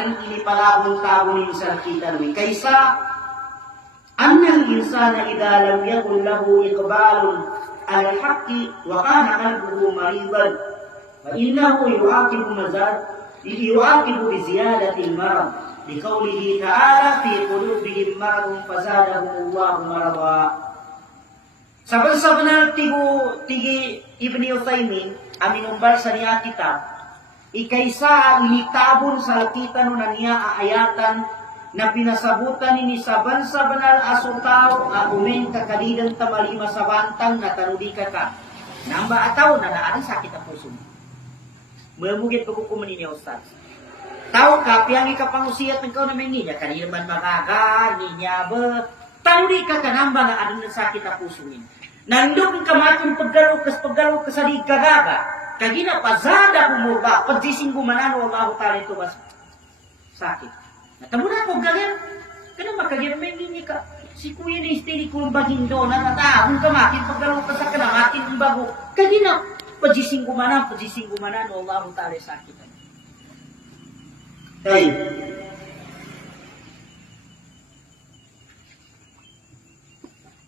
adang inipalabon-tabon yung salakita nung kaysa annal insana idha lam yakun lahu iqbalun ala haqqi wa kana qalbuhu maridan fa innahu yu'aqibu bi ziyadati al-marad liqawlihi ta'ala fi qulubihim maradun fazadahumullahu marada. Saban-saban tigi Ibni Uthaymin aminumbar sa niya kitab ikaysa initabon sa kita no na niya aayatan na pinasabutan ni saban-sabanal asutaw umen kakalidan tamalima sa bantang na tanudi ka. Namba ataw na naaring sakit ang puso mo. Mumugit pagkukumanin niya, Ustaz. Tao ka, piyang ikapangusiyat ng kao namin niya, kanina man magaga, niya ba, tanudi ka namba na adong sakit ang puso mo. Nandun ka matong paggalaw ka sa ligagaga, kagina pazada kumuga, pagsising gumanano, Allah ta'ala ito mas sakit. Natamo na po ganyan. Kaya makagyan may nini ka. Si kuya ni istili kong bagindo na natahong kamatin paggalaw ka sa kanamatin ng bago. Kaya na, pagising kumanan, no, Allah ta'ala sakit. Tayo.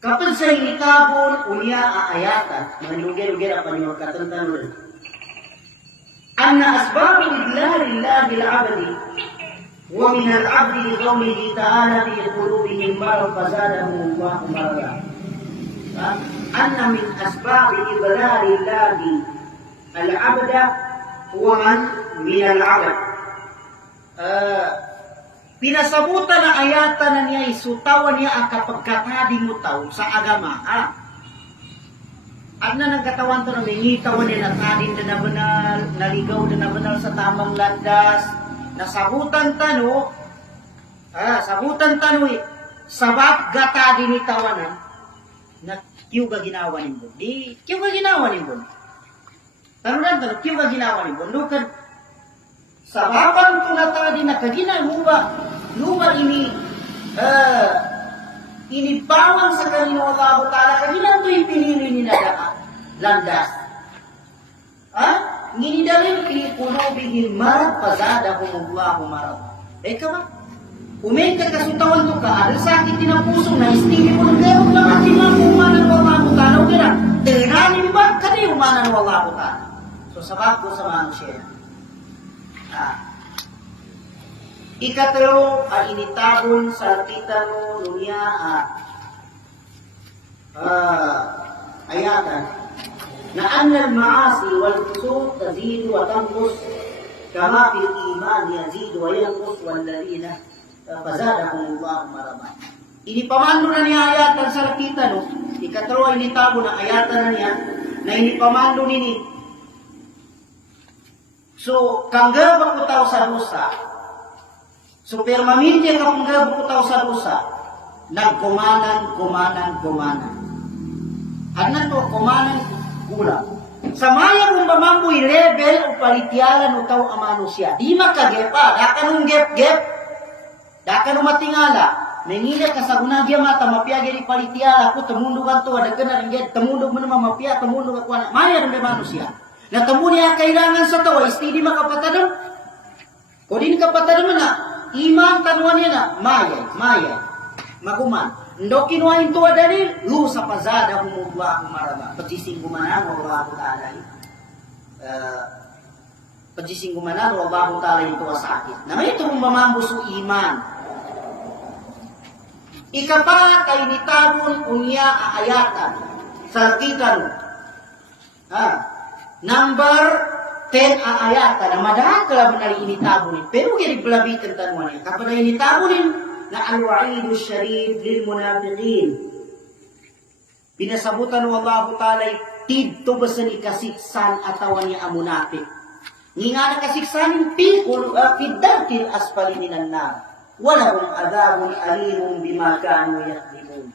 Kapag sa inikabon, unya aayatan, manlugay-lugay ang panyong katantangan. Anna asbabi idlalillahi al-abadi ومن العبد لقوله تعالى في قلوبهم مرض فزادهم الله مرضا. أن من أسباب إضلال الله العبد هو من العبد. Pinasabutan na ayatan na niya isutawan niya ang kapagkatading mutaw sa agama. At na nagkatawan to na mingitawan niya natadin na nabanal, naligaw na nabanal sa tamang landas, nasabutan tano, sabab gata din itawanan, na kiyo ga ginawa ni Bon. Di, kiyo ga ginawa ni Bon. Tanunan, kiyo ga ginawa ni Bon. Lukan, sababan ko gata din na kagina, luba inibawan sa kanino Allah Ta'ala, kagina ito yung pinili ni na landas. Nginidalin fi qulubihim marad fazadahumullahu marad. Eka ba? Umen ka kasutawan to ka, ada sakit din ang puso na istili mo ng gero na at umanan wallahu ta'ala. Kaya, tinanin ba? Kani umanan wallahu ta'ala. So, sabat ko sa manusia. Ikatlo, initabon sa kita mo dunia ayatan. Na anna al-ma'asi wal-fusuq tazidu wa tanqus kama fil iman yazidu wa yanqus walladhina fazadahumullahu marada. Ini pamando na niya ayatan sa kita no. Ikatlo ini tabo na ayatan na niya na ini pamando nini. So kangga bakutaw sa dosa. So permanente ka kangga bakutaw sa dosa. Nagkumanan. Adnan to kumanan kulang. Sa maya kung mamamboy level o palitialan o tao amano siya. Di makagepa. Dakanong gep-gep. Dakanong matingala. Nangila ka sa gunagya mata. Mapiagya di palitiala ko. Tamundog ang to. Ada ka na rin get. Tamundog mo naman mapia. Tamundog ako na. Maya rin amano siya. Natamu niya kailangan sa tawa. Istidi makapatadam. O din kapatadam na. Iman tanuan niya na. Maya. Maguman. Ndo kinuhain tuwa dalil, lu sa pazada humulwa maraba. Pagising gumanan, Allah Ta'ala. Pagising gumanan, Allah Ta'ala yung tuwa sakit. Na may itong mamambuso iman. Ikapa kay nitabon unya aayatan. Salkitan. Number 10 aayatan. Na madahan kalaban na initabon. Pero kaya belabitan tanuan niya. Kapag na initabonin, na al-wa'idu syarif lil munafiqin. Pinasabutan ng Allah Ta'ala tidto ba sa ni kasiksan atawan niya ang munafik. Nga na kasiksan fiddarkil asfali minan nar. Walahum adabun alimum bima kanu yakdibun.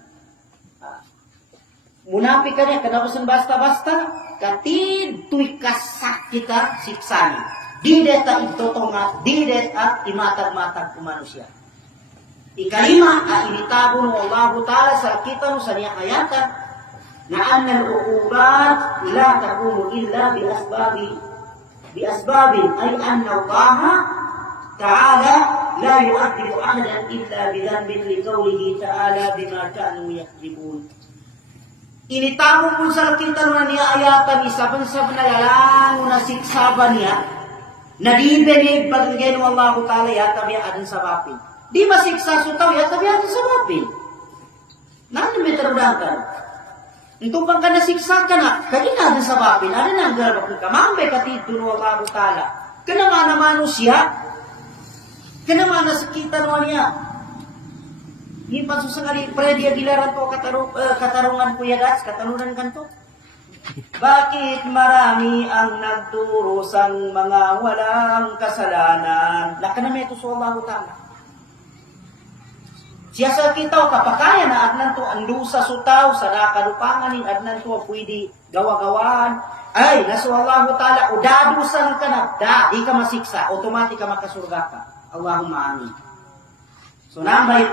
Munafik ka niya, kadapasan basta-basta, katidto'y kasak kita siksan. Didet at itotongat, didet at imatag-matag kumano siya. Ikalima, initabon ng Allah Ta'ala sa kita mo sa niya ayatan na anal uqubat la takumu illa bi asbabin ay anna Allah تعالى لا يؤدب أحدا إلا بذنب لقوله تعالى بما كانوا يكذبون. Initamo po sa kita na niya ayatan isaban-saban na lalang na siksaban niya na di benig bagay ng Allah Ta'ala yata biya adin sa bapin. Di masiksa sutaw yata biya adin sa bapin. Nani may tarudangkan? Ito pang ka nasiksa ka na, kanina adin sa bapin, adin ang galbak ng kamambay katid ng Allah Ta'ala. Kanama naman siya, kanama nasakita naman niya. Hindi pa susangari, Freddy Aguilar to katarungan ko yadas, katalunan kanto. Bakit marami ang nagturo sang mga walang kasalanan? Laka na may ito sa Allah Ta'ala. Siya sa kita, kapakaya na adnan to ang lusa sutaw, sa nakalupanganin, adnan to pwede gawa-gawaan. Ay, nasa Allah Ta'ala, o dadusan ka na, di ka masiksa, automatic ka makasurga ka. Allahumma amin. So nambay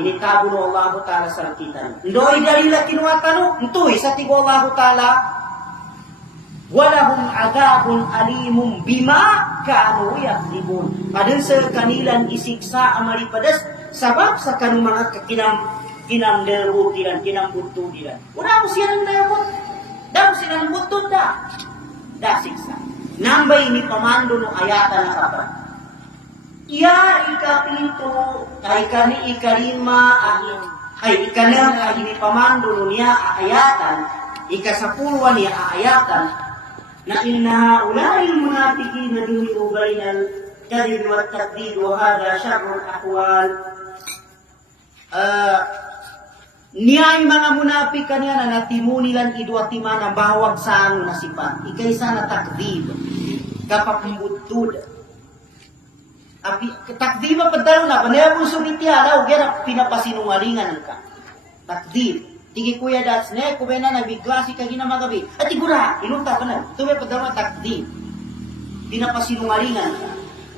initabo no Allah Ta'ala sa kita. Ndoy darila kinuwatano, ntoy sa tigo Allah Ta'ala, walahum adabun alimum bima kanu yakdibun. Adun sa kanilang isiksa amalipadas, sabab sa kanong mga kinamderutilan, kinambuntudilan. Una mo siya ng dayabot, daw sila ng buntod da siksa. Nambay ni pamando no ayata na kapan. Ya ikapito ay kani ikarima ay ikanam ay inipamando niya aayatan ikasapulwa niya aayatan na inna ulai munafiqin duhu bainal kadhib wa takdid wa hadha syarrul aqwal. Niya mga munafik kanya na natimu nilan idwa timana bawag sa ano na sipat ikaysa na takdib kapapumbutud. Takdiba padalo na, panaya mo sumiti alaw, gaya pinapasinungalingan ka. Takdib. Tigi kuya das, ne, kumena na, biglasi ka ginamagabi. At igura, inunta pa na, tuwi padalo na takdib. Pinapasinungalingan ka.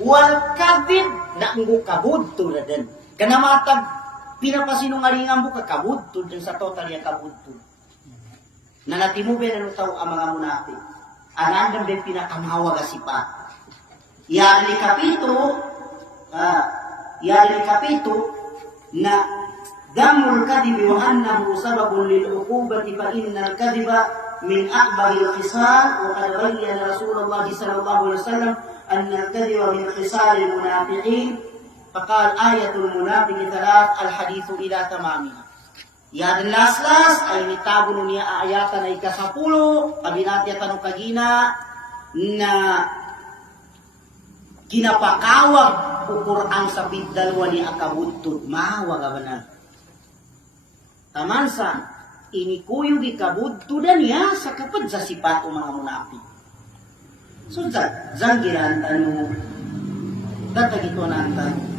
Wal kabid, na ungo kabud to na din. Kanamatag, pinapasinungalingan mo ka kabud to din sa total yung kabud to. Nanatimubi na nutaw ang mga munafi. Anandang din pinakamawag asipa. Yan ni kapito na damul kadhibi wa annahu sababun lil uqubati fa innal kadhiba min akbaril khisal wa qad bayyana Rasulullah sallallahu alaihi wasallam anna al kadhiba min khisalil munafiqin faqala ayatul munafiqi thalath al hadithu ila tamamiha. Yan laslas ay nitago niya ayatan ay kasapulo kabinati tanong kagina na kinapakawag Quran sa bidalwa ni akabudtod mawa gabanan. Tamansa inikuyog ikabudtodan niya sa kapad sa sipat o mga munafik. So zanggiran tanong tatagito na ang tanong.